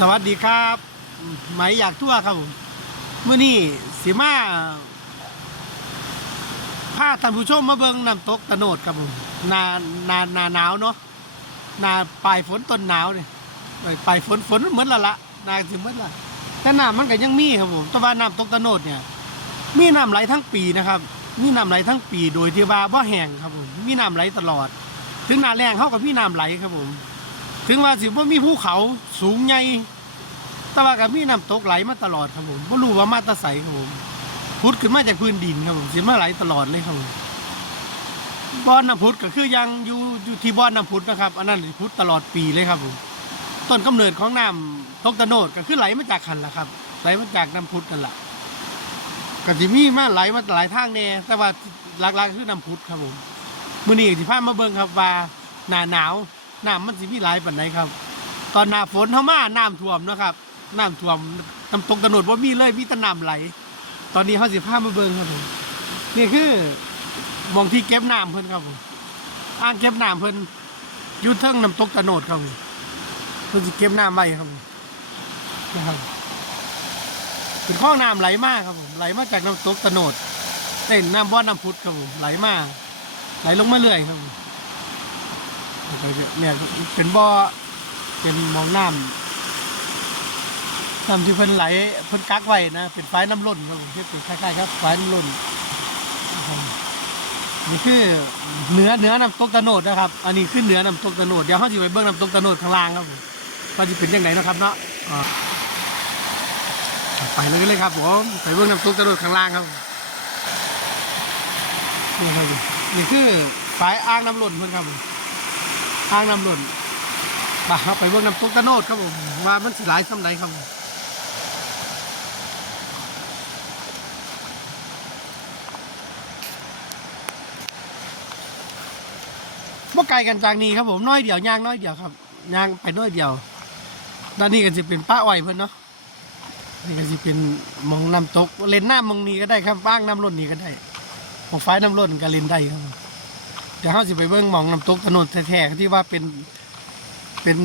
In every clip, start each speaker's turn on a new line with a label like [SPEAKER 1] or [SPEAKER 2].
[SPEAKER 1] สวัสดีครับไหมอยากทั่วครับผมเมื่อนี้สิมาพาท่านผู้ชมมาเบิงน้ำตกตะโนดครับผมนาหนาหนาหนาวเนาะหนาปลายฝนต้นหนาวเนี่ยปลายฝนฝนเหมือนละละนาสิเหมือนละแต่น้ำมันก็ยังมีครับผมแต่ว่าน้ำตกตะโนดเนี่ย มีน้ำไหลทั้งปีนะครับ มีน้ำไหลทั้งปีโดยที่ว่าบ่าแห้งครับผมมีน้ำไหลตลอด ถึงหนาแรงเขาก็มีน้ำไหลครับผม ถึงว่าสิว่ามีภูเขาสูงใหญ่แต่ว่ากับมีน้ำตกไหลมาตลอดครับผมไม่รู้ว่ามาตะใสครับผมพุดขึ้นมาจากพื้นดินครับผมสิมาไหลตลอดเลยครับผมบ่อนน้ำพุดก็คือยังอยู่อยู่ที่บ่อนน้ำพุดนะครับ อันนั้นพุดตลอดปีเลยครับผมต้นกำเนิดของน้ำตกตะโนดก็คือไหลมาจากขันละครับ ไหลมาจากน้ำพุดนั่นแหละก็สิมีมาไหลมาหลายทางแน่แต่ว่าหลักๆคือน้ำพุดครับผมมื้อนี้สิพามาเบิ่งครับว่าหน้าหนาว น้ำมันสิมีหลายปานใดครับ ตอนหน้าฝนเฮามาน้ำท่วมเนาะครับน้ำท่วมน้ำตกตะโนดว่ามีเลยมีแต่น้ำไหล ตอนนี้เขาสิพามาเบิ่งครับผมนี่คือหมองที่เก็บน้ำเพิ่นครับผมอ่างเก็บน้ำเพิ่นอยู่เทิงน้ำตกตะโนดครับผมเพิ่นสิเก็บน้ำไว้ครับผมนะครับเป็นข้องน้ำไหลมากครับผมไหลมาจากน้ำตกตะโนดเต้นน้ำบ่อน้ำพุดครับผมไหลมาไหลลงมาเรื่อยครับผม เนี่ยเป็นบ่อเป็นมองน้ำน้ำที่เพิ่นไหลเพิ่นกักไว้นะเป็นฝายน้ำล้นครับผมที่เป็นคล้ายๆครับฝายน้ำล้นนี่คือเหนือเหนือน้ำตกตะโนดนะครับ อันนี้คือเหนือน้ำตกตะโนดเดี๋ยวเขาจะไปเบิ่งน้ำตกตะโนดข้างล่างครับผมว่าจะเป็นยังไงนะครับเนาะอ่าไปเลยเลยครับผมไปเบิ่งน้ำตกตะโนดข้างล่างครับนี่คือฝายอ่างน้ำล้นเพิ่นครับ ผมอ่างน้ำล้นมาไปเบิ่งน้ำตกตะโนดครับผมว่ามันสิหลายสำไรครับผมบ่ไกลกันจากนี้ครับผมน้อยเดียวย่างน้อยเดียวครับย่างไปน้อยเดียวด้านนี้ก็จะเป็นป้าอ้อยเพิ่อนเนาะนี่ก็จะเป็นมองน้ำตกเล่นน้ำมองนี้ก็ได้ครับบ้างน้ำล้นนี้ก็ได้หมองฟ้ายน้ำล้นก็เล่นได้ครับผม ดี๋ยวเราสิไปเบิ่งหมองน้ำตกตะโนดแท้ๆที่ว่าเป็นเป็น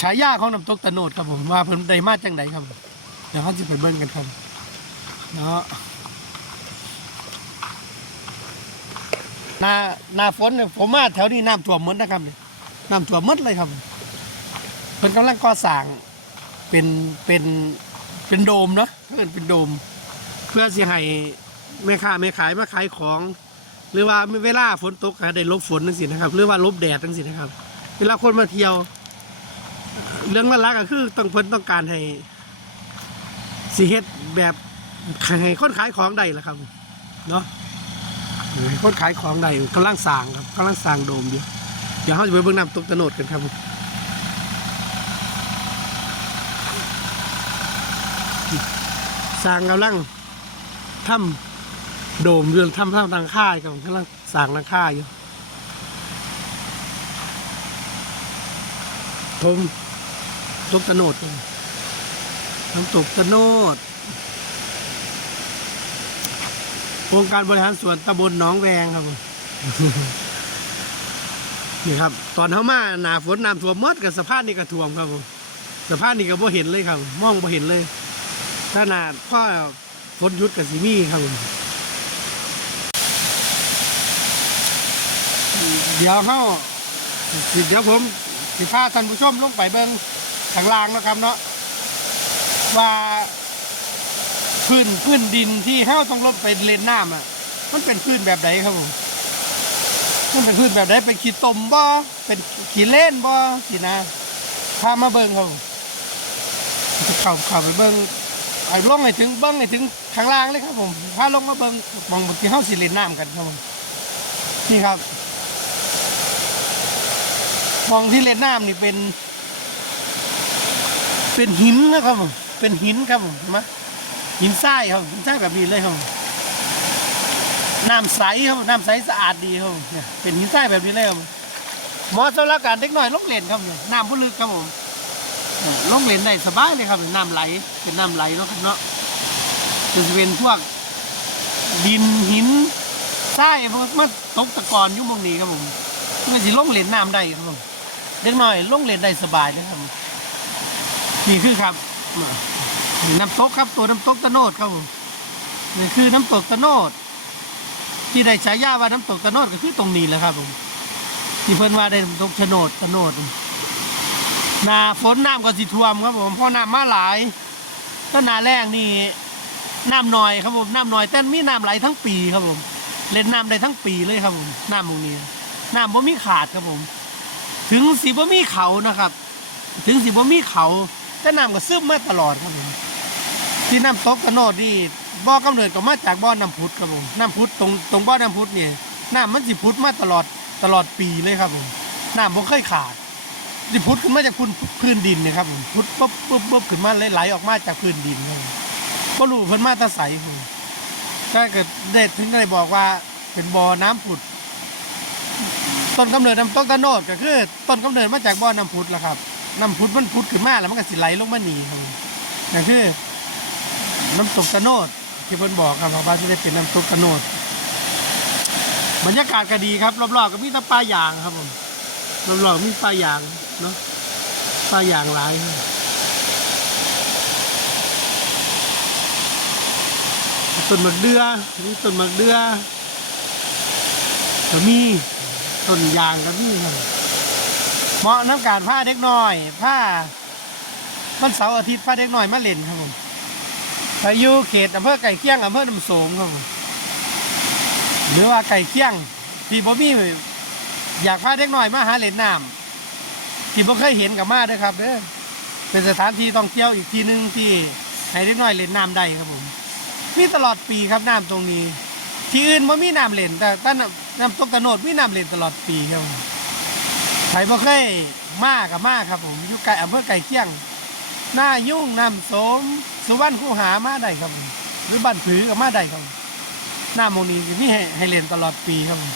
[SPEAKER 1] ฉายาของน้ำตกตะโนดครับผมว่าเพิ่นได้มาจังไดครับเดี๋ยวเขาจะไปเบิ่งกันครับเนาะหน้าหน้าฝนเนี่ยผมมาแถวนี้น้ำท่วมหมดนะครับเนี่ยน้ำท่วมหมดเลยครับเพิ่นกำลังก่อสร้างเป็นเป็นเป็นโดมเนาะเพิ่นเป็นโดม เพื่อสิให้แม่ค้าแม่ขายมาขายของ หรือว่าเวลาฝนตกก็ได้ลบฝนจังซี่นะครับ หรือว่าลบแดดจังซี่นะครับ เวลาคนมาเที่ยว เรื่องหลักก็คือต้องเพิ่นต้องการให้สิเฮ็ดแบบให้คนขายของได้ล่ะครับเนาะให้คนขายของได้กำลังสร้างครับกำลังสร้างโดมอยู่เดี๋ยวเราจะไปเบิ่งน้ำตกตะโนดกันครับสร้างกำลังทำ โดมเรื่องทำทำทางค่ายครับกำลังสร้างทางค่ายอยู่ทมตกตะโนดครับน้ำตกตะโนดองค์การบริหารส่วนตำบลหนองแวงครับผมนี่ครับ ตอนเขามาหนาฝนน้ำท่วมมดกับสะพานนี่ก็ท่วมครับผมสะพานนี่ก็บ่เห็นเลยครับ มองบ่เห็นเลยขนาดพ่อฝนยุดกับสีมีครับผม เดี๋ยวเขาเดี๋ยวผมสิพาท่านผู้ชมลงไปเบิ่งข้างล่างนะครับเนาะว่าพื้นพื้นดินที่เฮาต้องลงไปเลนน้ำอะ มันเป็นพื้นแบบไหนครับผมมันเป็นพื้นแบบไหนเป็นขี้ตมบ่เป็นขี้เล่นบ่สินะพามาเบิ่งครับผมจะเข้าเข้าไปเบิ่งไอ้ลงให้ถึงเบิ่งให้ถึงข้างล่างเลยครับผมพาลงมาเบิ่งมองที่เฮาสิเลนน้ำกันครับผมนี่ครับ มองที่เลนน้ำนี่เป็น เป็นหินนะครับผมเป็นหินครับผมเห็นไหมหินทรายครับหินทรายแบบนี้เลยครับน้ำใสครับน้ำใสสะอาดดีครับเนี่ยเป็นหินทรายแบบนี้เลยครับมเหมาะสำหรับการเด็กน้อยลงเล่นครับเนี่ยน้ำพุลึกครับผมเนี่ยลงเล่นได้สบายเลยครับน้ำไหลเป็นน้ำไหลเนาะครับเนาะจะเป็นพวกดินหินทรายพวกมันตกตะกอนอยู่หมองนี้ครับผมมันสิลงเล่นน้ำได้ครับผม เด็กน้อยลงเล่นได้สบายเลยครับ นี่คือครับน้ำตกครับตัวน้ำตกตะโนดครับผมนี่คือน้ำตกตะโนด ที่ได้ฉายาว่าน้ำตกตะโนดก็คือตรงนี้แหละครับผมที่เพิ่นว่าได้น้ำตกชะโนดตะโนดนาฝนน้ำก็สิท่วมครับผมเพราะน้ำมาหลายต้นนาแรกนี่น้ำน้อยครับผมน้ำน้อยแต่มีน้ำไหลทั้งปีครับผม เล่นน้ำได้ทั้งปีเลยครับผมน้ำตรงนี้น้ำบ่มีขาดครับผม ถึงสีบ่มีเขานะครับ ถึงสีบ่มีเขาแต่น้ำก็ซึมมาตลอดครับผมที่น้ำตกกระโนดนี่บ่อกำเนิดก็มาจากบ่อน้ำพุดครับผมน้ำพุดตรงตรงบ่อน้ำพุดนี่น้ำมันสิพุดมาตลอดตลอดปีเลยครับผมน้ำบ่เคยขาดสิพุดขึ้นมาจากพื้นพื้นดินนี่ครับผมพุดปุ๊บปุ๊บปุ๊บขึ้นมาไหลออกมาจากพื้นดินครับผมบ่รู้เพิ่นมาตาใสผมถ้าเกิดได้ถึงได้บอกว่าเป็นบ่อน้ำผุด ต้นกำเนิดน้ำตกตะโนดก็คือต้นกำเนิดมาจากบ่อน้ำพุดแหละครับน้ำพุดมันพุดขึ้นมาแล้วมันก็สิไหลลงมาหนีครับผมนั่นคือน้ำตกตะโนดที่เพิ่นบอกครับว่าจะได้เป็นน้ำตกตะโนดบรรยากาศก็ดีครับรอบๆก็มีแต่ป่ายางครับผมรอบๆมีป่ายางเนาะป่ายางหลายต้นมะเดือมีต้นมะเดือก็มี ต้นยางก็มีครับเหมาะน้ำการผ้าเด็กน้อยผ้าวันเสาร์อาทิตย์ผ้าเด็กน้อยมาเล่นครับผมไปอยู่เขตอำเภอไก่เคียงอำเภอน้ำโสมครับผมหรือว่าไก่เคียงที่บ่มีอยากพาเด็กน้อยมาหาเล่นน้ำที่บ่เคยเห็นกับมาด้อครับเด้อเป็นสถานที่ท่องเที่ยวอีกที่หนึ่งที่ให้เด็กน้อยเล่นน้ำได้ครับผมมีตลอดปีครับน้ำตรงนี้ ที่อื่นบ่มีน้ำเล่นแต่ต่น้ำ น้ำตกตะโนดมีน้ำเล่นตลอดปีครับผมใครบ่เคยมากับมาครับผมอยู่ไก่อำเภอไก่เคียง หน้ายุ่งน้ำโสม สุวรรณคูหามาได้ครับผมหรือบ้านผือก็มาได้ครับผมหน้าโมนีจะมีให้ให้เล่นตลอดปีครับผม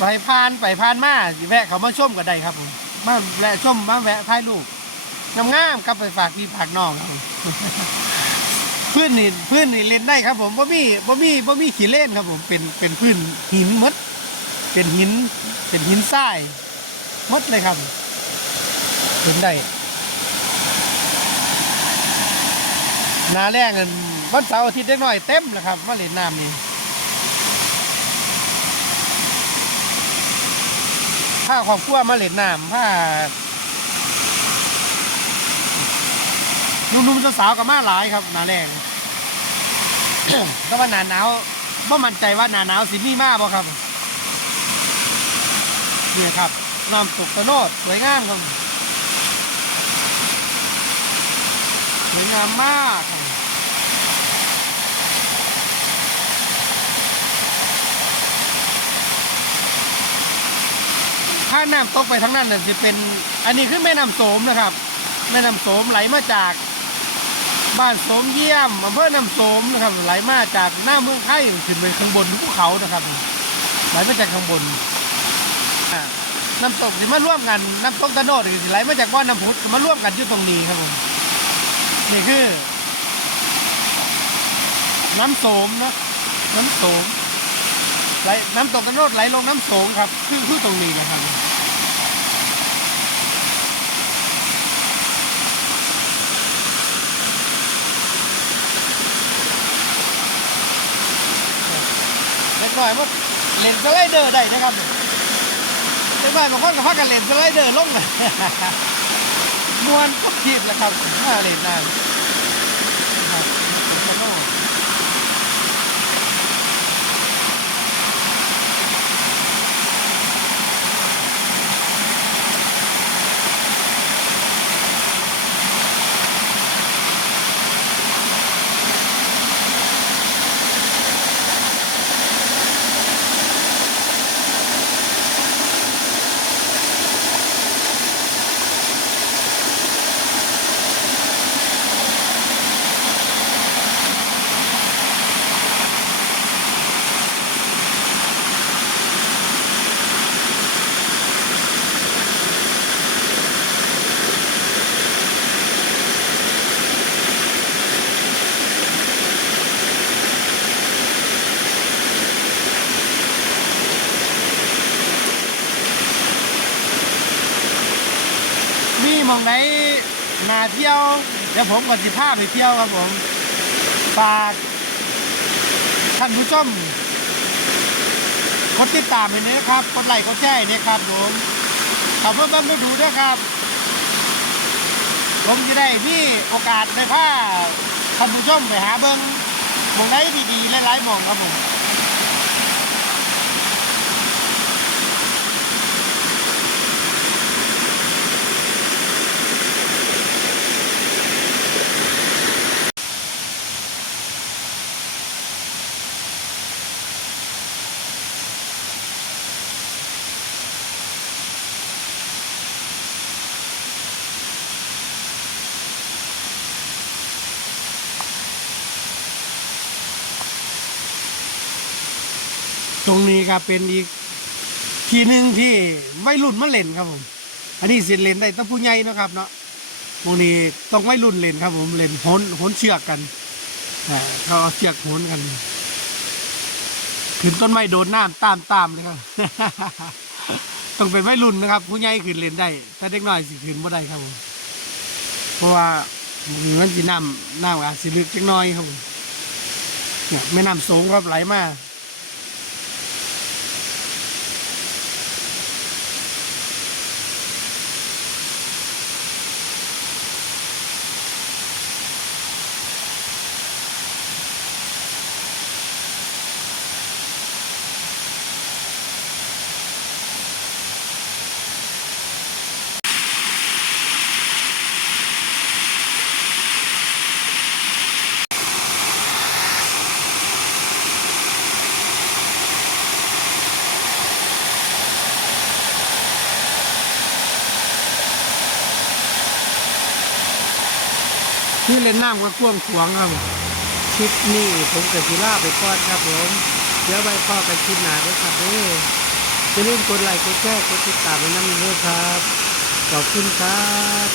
[SPEAKER 1] ไปพานไปพานมาสิแวะเขามาชมก็ได้ครับผมมาแวะชมมาแวะถ่ายรูปงามๆกลับไปฝากพี่ฝากน้องครับผม พื้นนี่พื้นนี่เล่นได้ครับ ผมบ่มีบ่มีบ่มีขี้เล่นครับ ผมเป็นเป็นพื้นหินมดเป็นหิน เป็นหินทรายมดเลยครับเล่นได้นาแรงกันวันเสาร์อาทิตย์ได้หน่อยเต็มแล้วครับมาเล่นน้ำนี่ผ้าครอบครัวมาเล่นน้ำผ้าห นุ่มๆสาวๆกับมาหลายครับหนาแรงแต่ว่าหนาหนาวบ่มั่นใจว่าหนาหนาวสิมีมากบ่ครับเนี่ยครับน้ำตกตะโนดสวยงามครับสวยงามมากครับถ้าน้ำตกไปทั้งนั้นน่ะจะเป็น อันนี้คือแม่น้ำโสมนะครับ แม่น้ำโสมไหลมาจาก บ้านโสมเยี่ยมอำเภอน้ำโสมนะครับไหลมาจากหน้าเมืองไทยขึ้นไปข้างบนภูเขานะครับไหลมาจากข้างบนน้ำตกที่มาร่วมกันน้ำตกตะโนดสิไหลมาจากบ้านน้ำพุดมาร่วมกันอยู่ตรงนี้ครับผมนี่คือ น้ำโสมนะน้ำโสมไหลน้ำตกกระโนดไหลลงน้ำโสงครับ คือคือตรงนี้นะครับ หน่อยมันเล่นสไลเดอร์ได้นะครับเล็กน้อยบางคนก็พักกันเล่นสไลเดอร์ลงนะมวนก็ขีดแหละครับมาเล่นนานนะครับกระโนด มีหมองไหน นา เที่ยว เดี๋ยวผมก็สิพาไปเที่ยวครับผมฝากท่านผู้ชมกดติดตามให้ด้วยนะครับกดไลค์กดแชร์ให้ด้วยครับผมขอบเพื่อนเบิ่งดูด้วยครับ ผมจะได้มีโอกาสได้พาท่านผู้ชมไปหาเบิ้งมองได้ดีๆหลายๆมองครับผม ตรงนี้ครับเป็นอีกทีหนึ่งที่วัยรุ่นมาเล่นครับผม อันนี้สิเล่นได้ตั้งผู้ใหญ่นะครับ เนาะตรงนี้ต้องวัยรุ่นเล่นครับผมเล่นโหนโหนเชือกกันอ่าเขาเอาเชือกโหนกันขึ้นต้นไม้โดนน้ำตามตามเลยครับต้องเป็นวัยรุ่นนะครับ ผู้ใหญ่ขึ้นเล่นได้แต่เด็กน้อยสิขึ้นไม่ได้ครับผมเพราะว่ามันสิน้ำน้ำอาจสิลึกจักน้อยครับผมเนี่ยแม่น้ำโสงครับไหลมา เล่นน้ำก็กว้างขวางครับคลิปนี้ผมกับศิล่าไปก่อนครับผมเดี๋ยวไปพ่อกันคลิปหนาด้วยครับเด้อจะเลืมกดไลค์กดแชร์กดติดตามให้น้ำเด้อครับ ขอบคุณครับ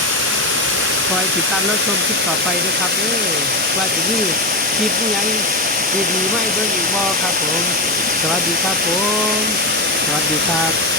[SPEAKER 1] คอยติดตามรับชมคลิปต่อไปด้วยครับเด้อว่าจะมีคลิปยังดีๆไม่เบิ่งอีกบ่ครับผม สวัสดีครับผม สวัสดีครับ